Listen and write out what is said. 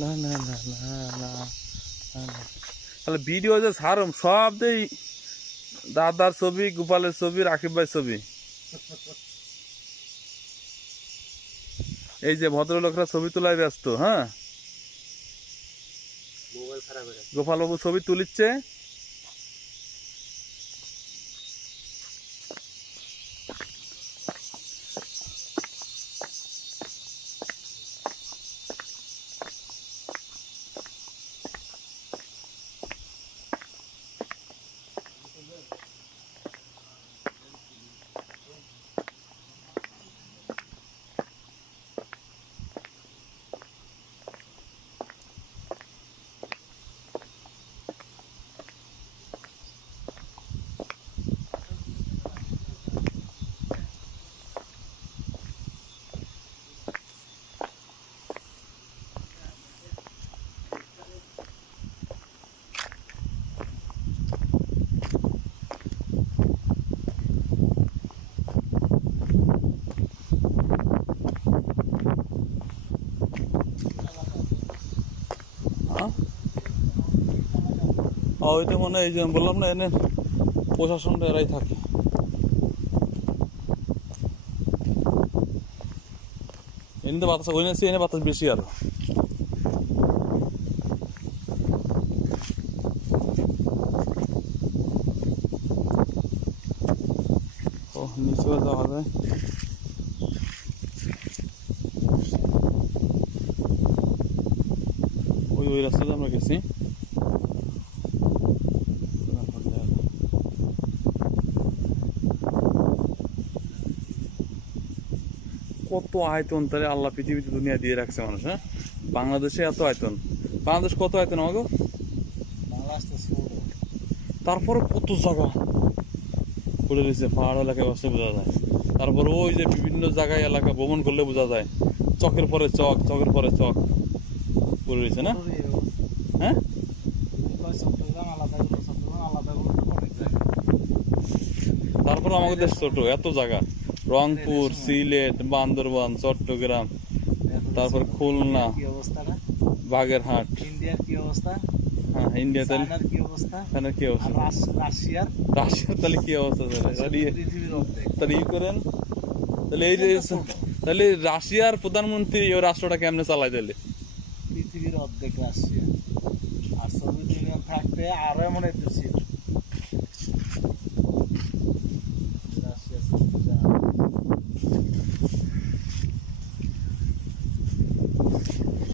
না না না না না তাহলে ভিডিও যে ছাড়ম সব দেই দাদার ছবি, গোপালের ছবি, রাকিব ভাইয়ের ছবি। এই যে ভদ্রলোকরা ছবি তোলায় ব্যস্ত। হ্যাঁ, গোপাল বাবু ছবি তুলিচ্ছে। ওইটা মনে হয় এই যে বললাম না, এনে প্রশাসনটা এরাই থাকে। এনে তো বাতাস, ওই এনে বাতাস বেশি আরো। ও নিচেও যাওয়া যায়। ওই রাস্তাতে আমরা গেছি। কত আয়তন তাহলে আল্লাহ পৃথিবীতে দুনিয়া দিয়ে রাখছে মানুষ। হ্যাঁ, বাংলাদেশে এত আয়তন। বাংলাদেশ কত আয়তন আমাকে? তারপরে কত জায়গা পড়ে রয়েছে, পাহাড় এলাকায় বসে বোঝা যায়। তারপর ওই যে বিভিন্ন জায়গায় এলাকা ভ্রমণ করলে বোঝা যায়, চকের পরে চক, চকের পরে চক পড়ে রয়েছে না? হ্যাঁ, তারপর আমাদের দেশ ছোট, এত জায়গা, রংপুর, সিলেট, বান্দরবান, চট্টগ্রাম, তারপর খুলনা, বাগেরহাট। হ্যাঁ, ইন্ডিয়া তাহলে এখানে কি অবস্থা? রাশিয়ার তাহলে কি অবস্থা? তাহলে ই করেন তাহলে, এই যে তাহলে রাশিয়ার প্রধানমন্ত্রী ওই রাষ্ট্রটা কেমনে চালায়? তাহলে পৃথিবীর অর্ধেক রাশিয়া, আর সোভিয়েত ইউনিয়ন থাকতে আরো এমন